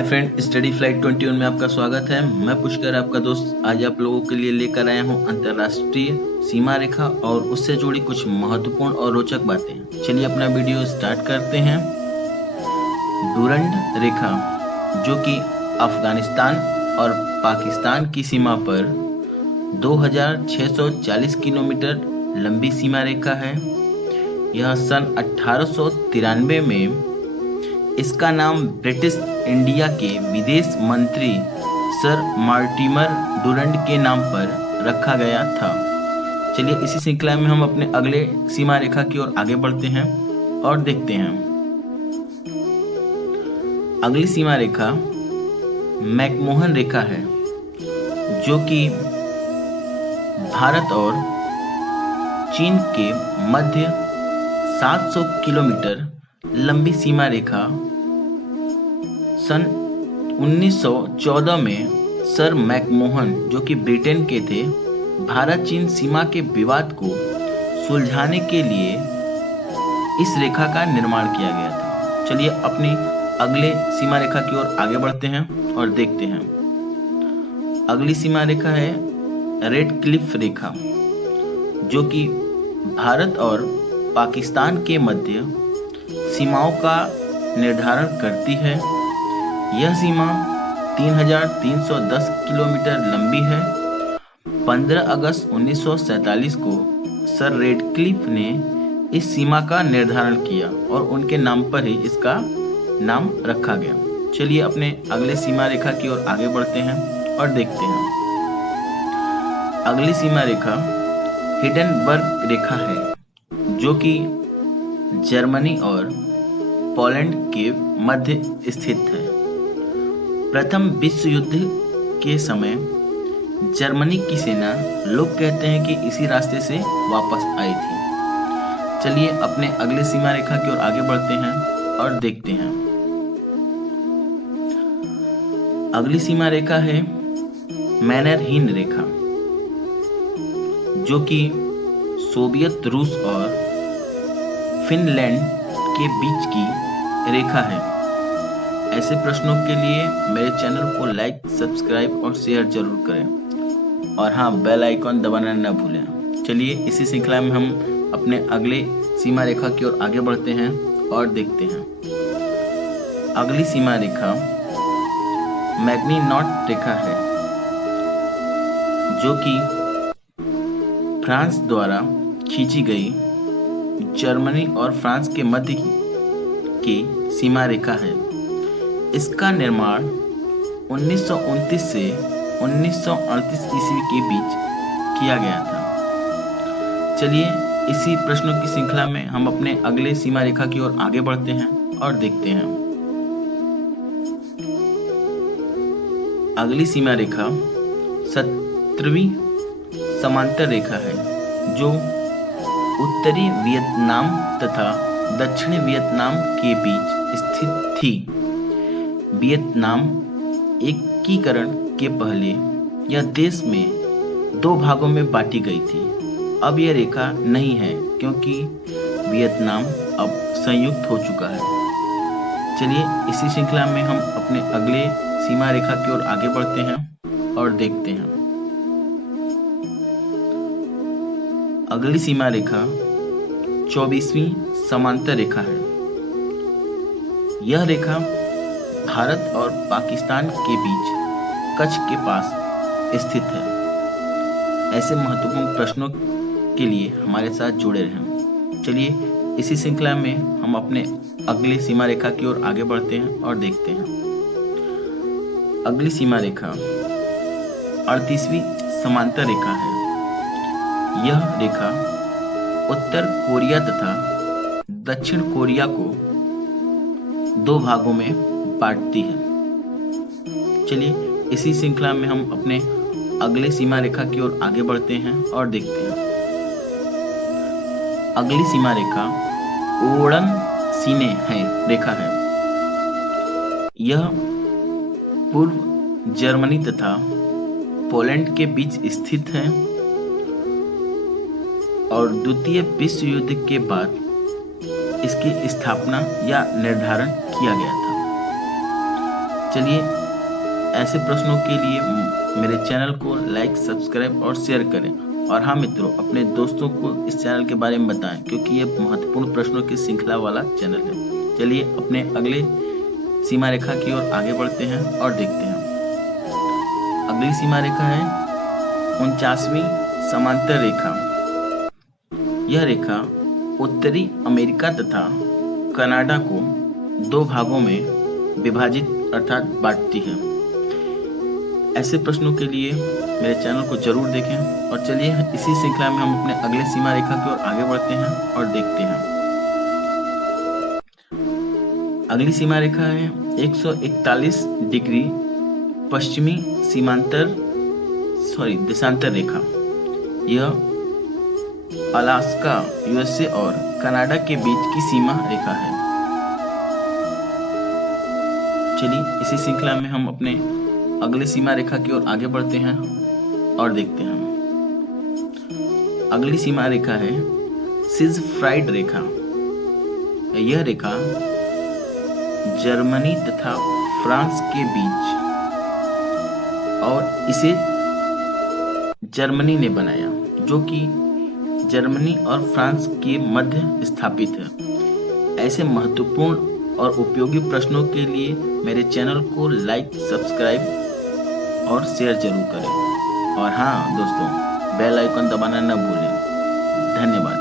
Hi friend, study flight 21 में आपका स्वागत है। मैं पुष्कर, आपका दोस्त। आज आप लोगों के लिए लेकर आया हूं अंतर्राष्ट्रीय सीमा रेखा और उससे जुड़ी कुछ महत्वपूर्ण और रोचक बातें। चलिए अपना वीडियो स्टार्ट करते हैं। डूरंड रेखा, जो कि अफगानिस्तान और पाकिस्तान की सीमा पर 2640 किलोमीटर लंबी सीमा रेखा है। यह सन 1893 में इसका नाम ब्रिटिश इंडिया के विदेश मंत्री सर मार्टिमर डूरंड के नाम पर रखा गया था। चलिए इसी श्रृंखला में हम अपने अगले सीमा रेखा की ओर आगे बढ़ते हैं और देखते हैं। अगली सीमा रेखा मैकमोहन रेखा है, जो कि भारत और चीन के मध्य 700 किलोमीटर लंबी सीमा रेखा सन 1914 में सर मैकमोहन, जो कि ब्रिटेन के थे, भारत चीन सीमा के विवाद को सुलझाने के लिए इस रेखा का निर्माण किया गया था। चलिए अपनी अगले सीमा रेखा की ओर आगे बढ़ते हैं और देखते हैं। अगली सीमा रेखा है रेड क्लिफ रेखा, जो कि भारत और पाकिस्तान के मध्य सीमाओं का निर्धारण करती है। यह सीमा 3310 किलोमीटर लंबी है। 15 अगस्त 1947 को सर रेडक्लिफ ने इस सीमा का निर्धारण किया और उनके नाम पर ही इसका नाम रखा गया। चलिए अपने अगले सीमा रेखा की ओर आगे बढ़ते हैं और देखते हैं। अगली सीमा रेखा हिडेनबर्ग रेखा है, जो कि जर्मनी और पोलैंड के मध्य स्थित है। प्रथम विश्व युद्ध के समय जर्मनी की सेना, लोग कहते हैं कि इसी रास्ते से वापस आई थी। चलिए अपने अगले सीमा रेखा की ओर आगे बढ़ते हैं और देखते हैं। अगली सीमा रेखा है मैनरहीन रेखा, जो कि सोवियत रूस और फिनलैंड के बीच की रेखा है। ऐसे प्रश्नों के लिए मेरे चैनल को लाइक, सब्सक्राइब और शेयर जरूर करें और हाँ, बेल आइकॉन दबाना न भूलें। चलिए इसी श्रृंखला में हम अपने अगले सीमा रेखा की ओर आगे बढ़ते हैं और देखते हैं। अगली सीमा रेखा मैग्नीनॉट रेखा है, जो कि फ्रांस द्वारा खींची गई जर्मनी और फ्रांस के मध्य की सीमा रेखा है। इसका निर्माण 1929 से 1938 ईस्वी के बीच किया गया था। चलिए इसी प्रश्नों की श्रृंखला में हम अपने अगले सीमा रेखा की ओर आगे बढ़ते हैं और देखते हैं। अगली सीमा रेखा 17वीं समांतर रेखा है, जो उत्तरी वियतनाम तथा दक्षिणी वियतनाम के बीच स्थित थी। वियतनाम एकीकरण के पहले यह देश में 2 भागों में बांटी गई थी। अब यह रेखा नहीं है, क्योंकि वियतनाम अब संयुक्त हो चुका है। चलिए इसी श्रृंखला में हम अपने अगले सीमा रेखा की ओर आगे बढ़ते हैं और देखते हैं। अगली सीमा रेखा 24वीं समांतर रेखा है। यह रेखा भारत और पाकिस्तान के बीच कच्छ के पास स्थित है। ऐसे महत्वपूर्ण प्रश्नों के लिए हमारे साथ जुड़े रहें। चलिए इसी श्रृंखला में हम अपने अगले सीमा रेखा की ओर आगे बढ़ते हैं और देखते हैं। अगली सीमा रेखा 38वीं समांतर रेखा है। यह रेखा उत्तर कोरिया तथा दक्षिण कोरिया को 2 भागों में बांटती है। चलिए इसी श्रृंखला में हम अपने अगले सीमा रेखा की ओर आगे बढ़ते हैं और देखते हैं। अगली सीमा रेखा ओड़न सीने है रेखा है। यह पूर्व जर्मनी तथा पोलैंड के बीच स्थित है और द्वितीय विश्व युद्ध के बाद इसकी स्थापना या निर्धारण किया गया था। चलिए ऐसे प्रश्नों के लिए मेरे चैनल को लाइक, सब्सक्राइब और शेयर करें। और हाँ मित्रों, अपने दोस्तों को इस चैनल के बारे में बताएं, क्योंकि ये महत्वपूर्ण प्रश्नों की श्रृंखला वाला चैनल है। चलिए अपने अगले सीमा रेखा की ओर आगे बढ़ते हैं और देखते हैं। अगली सीमा रेखा है 49वीं समांतर रेखा। यह रेखा उत्तरी अमेरिका तथा कनाडा को दो भागों में विभाजित अर्थात बांटती है। ऐसे प्रश्नों के लिए मेरे चैनल को जरूर देखें। और चलिए इसी श्रृंखला में हम अपने अगले सीमा रेखा की ओर आगे बढ़ते हैं और देखते हैं। अगली सीमा रेखा है 141 डिग्री पश्चिमी देशांतर रेखा। यह अलास्का, यूएसए और कनाडा के बीच की सीमा रेखा है। चलिए इसी श्रृंखला में हम अपने अगले सीमा रेखा की ओर आगे बढ़ते हैं और देखते हैं। अगली सीमा रेखा है सिजफ्राइड रेखा। यह रेखा जर्मनी तथा फ्रांस के बीच, और इसे जर्मनी ने बनाया, जो कि जर्मनी और फ्रांस के मध्य स्थापित है। ऐसे महत्वपूर्ण और उपयोगी प्रश्नों के लिए मेरे चैनल को लाइक, सब्सक्राइब और शेयर जरूर करें। और हाँ दोस्तों, बेल आइकन दबाना न भूलें। धन्यवाद।